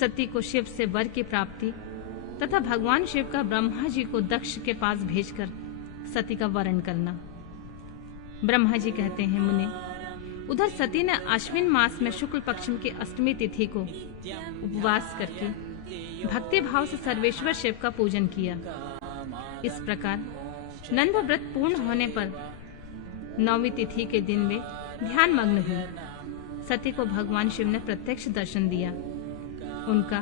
सती को शिव से वर की प्राप्ति तथा भगवान शिव का ब्रह्मा जी को दक्ष के पास भेजकर सती का वरण करना। ब्रह्मा जी कहते हैं, मुने, उधर सती ने अश्विन मास में शुक्ल पक्ष की अष्टमी तिथि को उपवास करके भक्ति भाव से सर्वेश्वर शिव का पूजन किया। इस प्रकार नंद व्रत पूर्ण होने पर 9वीं तिथि के दिन वे ध्यान मग्न हुई। सती को भगवान शिव ने प्रत्यक्ष दर्शन दिया। उनका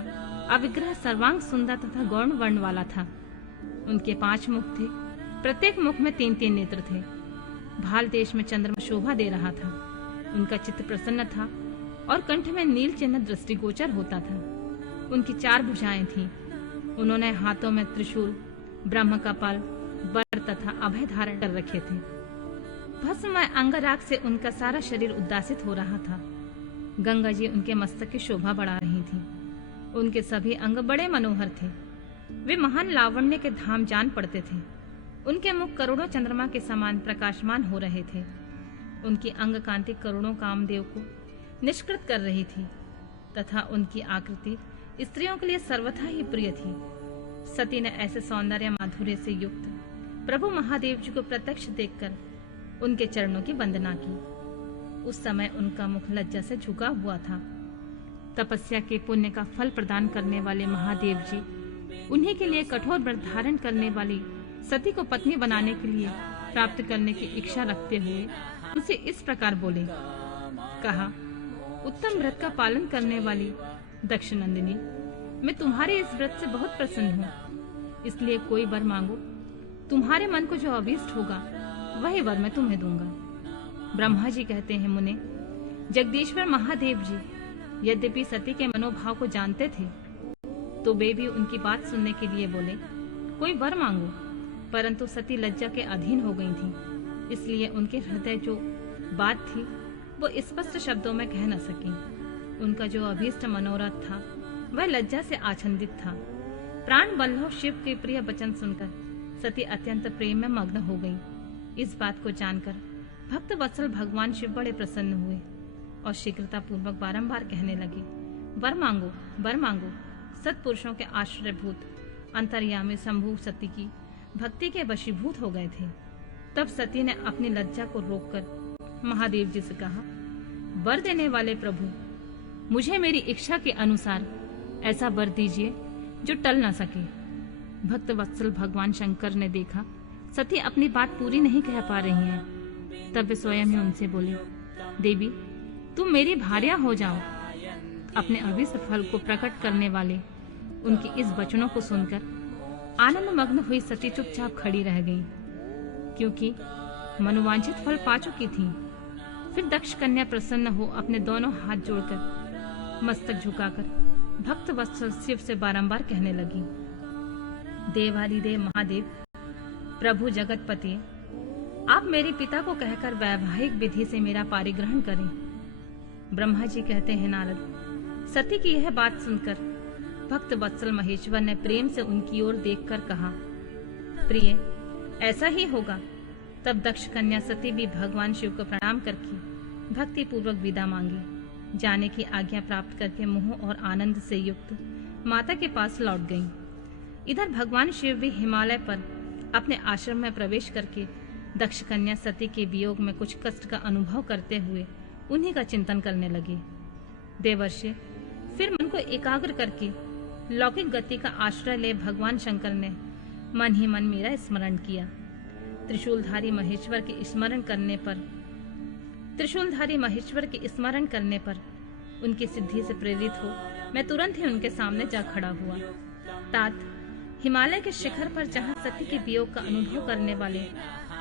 अविग्रह सर्वांग सुंदर तथा गौण वर्ण वाला था। उनके 5 मुख थे, प्रत्येक मुख में 3-3 नेत्र थे। भाल देश में चंद्रमा शोभा दे रहा था। उनका चित्त प्रसन्न था और कंठ में नील चिन्ह दृष्टिगोचर होता था। उनकी 4 भुजाएं थीं। उन्होंने हाथों में त्रिशूल, ब्रह्म कपाल, वर तथा अभय धारण कर रखे थे। भस्ममय अंगराग से उनका सारा शरीर उद्दासित हो रहा था। गंगा जी उनके मस्तक की शोभा बढ़ा रही थी। उनके सभी अंग बड़े मनोहर थे। वे महान लावण्य के धाम जान पड़ते थे। उनके मुख करोड़ों चंद्रमा के समान प्रकाशमान हो रहे थे। उनकी अंग कांति करोड़ों कामदेव को निष्कृत कर रही थी तथा उनकी आकृति स्त्रियों के लिए सर्वथा ही प्रिय थी। सती ने ऐसे सौंदर्य माधुर्य से युक्त प्रभु महादेव जी को प्रत्यक्ष देखकर उनके चरणों की वंदना की। उस समय उनका मुख लज्जा से झुका हुआ था। तपस्या के पुण्य का फल प्रदान करने वाले महादेव जी उन्हीं के लिए कठोर व्रत धारण करने वाली सती को पत्नी बनाने के लिए प्राप्त करने की इच्छा रखते हुए उनसे इस प्रकार बोले। कहा, उत्तम व्रत का पालन करने वाली दक्षनंदिनी, मैं तुम्हारे इस व्रत से बहुत प्रसन्न हूँ, इसलिए कोई वर मांगो। तुम्हारे मन को जो अभीष्ट होगा वही वर मैं तुम्हें दूंगा। ब्रह्मा जी कहते हैं, मुने, जगदीश्वर महादेव जी यद्यपि सती के मनोभाव को जानते थे तो वे भी उनकी बात सुनने के लिए बोले, कोई वर मांगो। परंतु सती लज्जा के अधीन हो गई थी, इसलिए उनके हृदय जो बात थी वो स्पष्ट शब्दों में कह न सकी। उनका जो अभीष्ट मनोरथ था वह लज्जा से आच्छादित था। प्राण बल्लभ शिव के प्रिय वचन सुनकर सती अत्यंत प्रेम में मग्न हो गई। इस बात को जानकर भक्त वत्सल भगवान शिव बड़े प्रसन्न हुए और शीघ्रता पूर्वक बारंबार कहने लगे, वर मांगो, वर मांगो। सत्पुरुषों के आश्रयभूत अंतर्यामी शंभु सती की भक्ति के वशीभूत हो गए थे। तब सती ने अपनी लज्जा को रोककर महादेव जी से कहा, वर देने वाले प्रभु, मुझे मेरी इच्छा के अनुसार ऐसा वर दीजिए जो टल न सके। भक्त वत्सल भगवान शंकर ने देखा सती अपनी बात पूरी नहीं कह पा रही हैं। तब वे स्वयं ही उनसे बोले, देवी, तुम मेरी भार्या हो जाओ। अपने अभिष्ट फल को प्रकट करने वाले उनके इस वचनों को सुनकर आनंद मग्न हुई सती चुपचाप खड़ी रह गई, क्योंकि मनोवांछित फल पा चुकी थी। फिर दक्ष कन्या प्रसन्न हो अपने दोनों हाथ जोड़कर मस्तक झुकाकर भक्त वत्सल शिव से बारंबार कहने लगी, देवादिदेव महादेव, प्रभु जगतपति, आप मेरे पिता को कहकर वैवाहिक विधि से मेरा पारिग्रहण करें। ब्रह्मा जी कहते हैं, नारद, सती की यह बात सुनकर भक्त वत्सल महेश्वर ने प्रेम से उनकी ओर देखकर कहा, प्रिय, ऐसा ही होगा। तब दक्ष कन्या सती भी भगवान शिव को प्रणाम करके भक्ति पूर्वक विदा मांगी। जाने की आज्ञा प्राप्त करके मोह और आनंद से युक्त माता के पास लौट गईं। इधर भगवान शिव भी हिमालय पर अपने आश्रम में प्रवेश करके दक्ष कन्या सती के वियोग में कुछ कष्ट का अनुभव करते हुए उन्हीं का चिंतन करने लगे। देवर्षि, फिर मन को एकाग्र करके लौकिक गति का आश्रय ले भगवान शंकर ने मन ही मन मेरा स्मरण किया। त्रिशूलधारी महेश्वर के स्मरण करने पर उनकी सिद्धि से प्रेरित हो मैं तुरंत ही उनके सामने जा खड़ा हुआ। तात हिमालय के शिखर पर जहाँ सती के वियोग का अनुभव करने वाले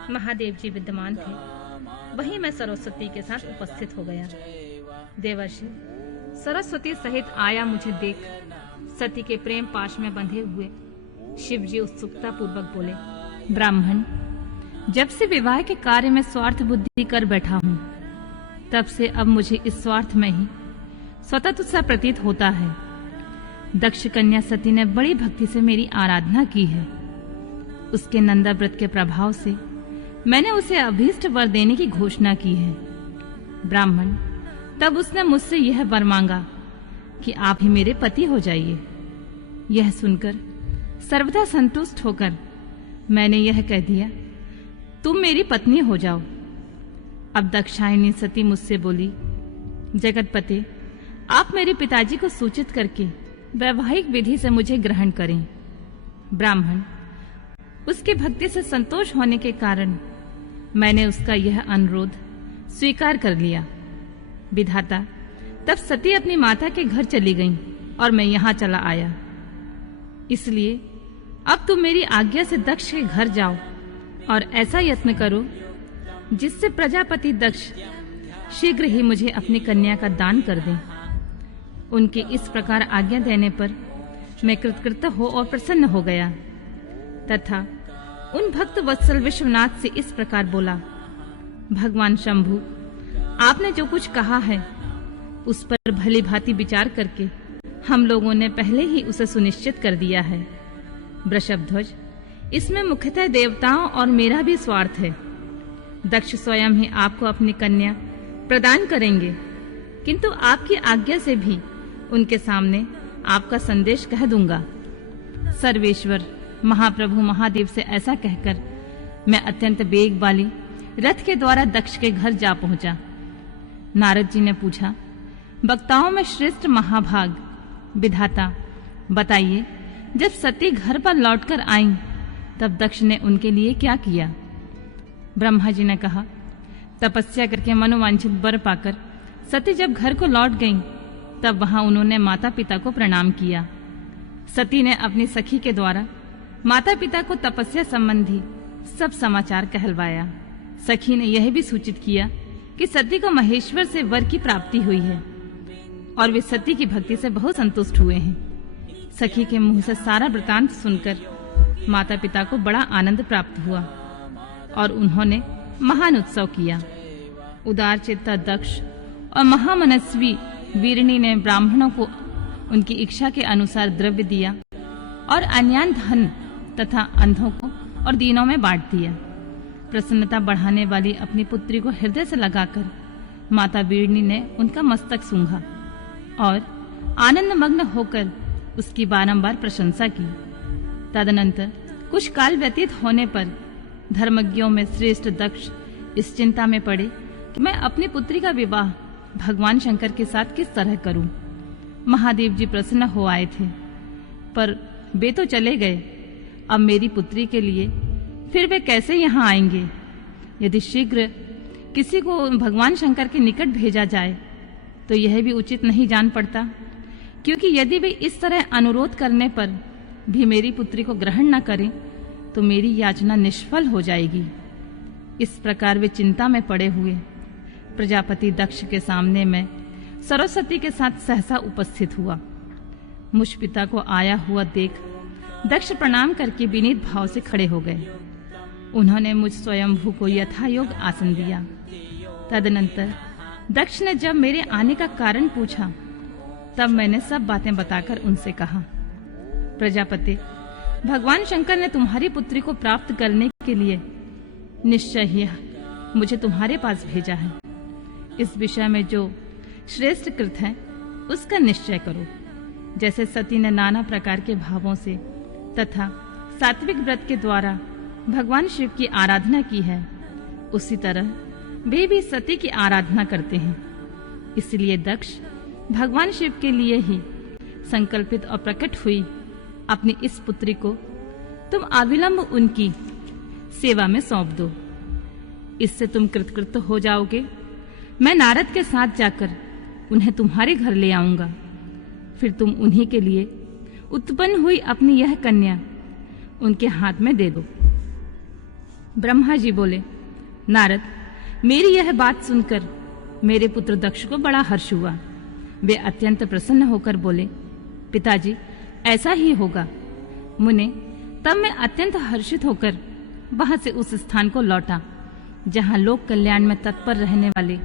महादेव जी विद्यमान थे, वहीं मैं सरस्वती के साथ उपस्थित हो गया। देवर्षि, सरस्वती सहित आया मुझे देख सती के प्रेम पाश में बंधे हुए शिव जी उत्सुकता पूर्वक बोले, ब्राह्मण, जब से विवाह के कार्य में स्वार्थ बुद्धि कर बैठा हूँ, तब से अब मुझे इस स्वार्थ में ही स्वतः सा प्रतीत होता है। दक्ष कन्या सती ने बड़ी भक्ति से मेरी आराधना की है। उसके नंदा व्रत के प्रभाव से मैंने उसे अभीष्ट वर देने की घोषणा की है। ब्राह्मण, तब उसने मुझसे यह वर मांगा, कि आप ही मेरे पति हो जाइए। यह सुनकर सर्वथा संतुष्ट होकर मैंने यह कह दिया, तुम मेरी पत्नी हो जाओ। अब दाक्षायणी सती मुझसे बोली, जगतपते, आप मेरे पिताजी को सूचित करके वैवाहिक विधि से मुझे ग्रहण करें। ब्राह्मण उसके भक्ति से संतोष होने के कारण मैंने उसका यह अनुरोध स्वीकार कर लिया। विधाता, तब सती अपनी माता के घर चली गईं और मैं यहां चला आया। इसलिए अब तुम मेरी आज्ञा से दक्ष के घर जाओ और ऐसा यत्न करो जिससे प्रजापति दक्ष शीघ्र ही मुझे अपनी कन्या का दान कर दें। उनके इस प्रकार आज्ञा देने पर मैं कृतकृत्य हो और प्रसन्न हो गया तथा उन भक्त वत्सल विश्वनाथ से इस प्रकार बोला, भगवान शंभु, आपने जो कुछ कहा है उस पर भली भांति विचार करके हम लोगों ने पहले ही उसे सुनिश्चित कर दिया है। वृषभध्वज, इसमें मुख्यतः देवताओं और मेरा भी स्वार्थ है। दक्ष स्वयं ही आपको अपनी कन्या प्रदान करेंगे, किंतु आपकी आज्ञा से भी उनके सामने आपका संदेश कह दूंगा। सर्वेश्वर महाप्रभु महादेव से ऐसा कहकर मैं अत्यंत वेग वाली रथ के द्वारा दक्ष के घर जा पहुंचा। नारद जी ने पूछा, वक्ताओं में श्रेष्ठ महाभाग विधाता, बताइए, जब सती घर पर लौटकर आईं तब दक्ष ने उनके लिए क्या किया? ब्रह्मा जी ने कहा, तपस्या करके मनोवांछित वर पाकर सती जब घर को लौट गईं तब वहां उन्होंने माता पिता को प्रणाम किया। सती ने अपनी सखी के द्वारा माता पिता को तपस्या संबंधी सब समाचार कहलवाया। सखी ने यह भी सूचित किया कि सती को महेश्वर से वर की प्राप्ति हुई है और वे सती की भक्ति से बहुत संतुष्ट हुए हैं। सखी के मुंह से सारा वृतांत सुनकर माता पिता को बड़ा आनंद प्राप्त हुआ और उन्होंने महान उत्सव किया। उदार चित्ता दक्ष और महामनस्वी वीरणी ने ब्राह्मणों को उनकी इच्छा के अनुसार द्रव्य दिया और अन्यान धन तथा अंधों को और दीनों में बांट दिया। प्रसन्नता बढ़ाने वाली अपनी पुत्री को हृदय से लगाकर माता वीरणी ने उनका मस्तक सूंघा और आनंद मग्न होकर उसकी बारंबार प्रशंसा की। तदनंतर कुछ काल व्यतीत होने पर धर्मज्ञों में श्रेष्ठ दक्ष इस चिंता में पड़े कि मैं अपनी पुत्री का विवाह भगवान शंकर के साथ किस तरह करूं। महादेव जी प्रसन्न हो आए थे, पर वे तो चले गए। अब मेरी पुत्री के लिए फिर वे कैसे यहाँ आएंगे? यदि शीघ्र किसी को भगवान शंकर के निकट भेजा जाए तो यह भी उचित नहीं जान पड़ता, क्योंकि यदि वे इस तरह अनुरोध करने पर भी मेरी पुत्री को ग्रहण न करें तो मेरी याचना निष्फल हो जाएगी। इस प्रकार वे चिंता में पड़े हुए प्रजापति दक्ष के सामने मैं सरस्वती के साथ सहसा उपस्थित हुआ। मुझ पिता को आया हुआ देख दक्ष प्रणाम करके विनीत भाव से खड़े हो गए। उन्होंने मुझ स्वयंभू को यथायोग आसन दिया। तदनंतर दक्ष ने जब मेरे आने का कारण पूछा तब मैंने सब बातें बताकर उनसे कहा, प्रजापति, भगवान शंकर ने तुम्हारी पुत्री को प्राप्त करने के लिए निश्चय ही मुझे तुम्हारे पास भेजा है। इस विषय में जो श्रेष्ठ कृत है उसका निश्चय करो। जैसे सती ने नाना प्रकार के भावों से तथा सात्विक व्रत के द्वारा भगवान शिव की आराधना की है, उसी तरह वे भी सती की आराधना करते हैं। इसलिए दक्ष भगवान शिव के लिए ही संकल्पित और प्रकट हुई अपनी इस पुत्री को तुम अविलंब उनकी सेवा में सौंप दो। इससे तुम कृतकृत्य हो जाओगे। मैं नारद के साथ जाकर उन्हें तुम्हारे घर ले आऊंगा। फिर तुम उन्हीं के लिए उत्पन्न हुई अपनी यह कन्या उनके हाथ में दे दो। ब्रह्मा जी बोले, नारद, मेरी यह बात सुनकर मेरे पुत्र दक्ष को बड़ा हर्ष हुआ। वे अत्यंत प्रसन्न होकर बोले, पिताजी, ऐसा ही होगा। मुने, तब मैं अत्यंत हर्षित होकर वहां से उस स्थान को लौटा जहां लोक कल्याण में तत्पर रहने वाले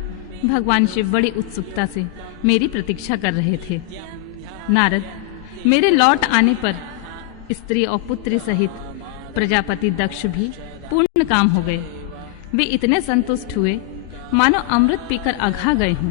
भगवान शिव बड़ी उत्सुकता से मेरी प्रतीक्षा कर रहे थे। नारद, मेरे लौट आने पर स्त्री और पुत्री सहित प्रजापति दक्ष भी पूर्ण काम हो गए। वे इतने संतुष्ट हुए मानो अमृत पीकर अघा गए हों।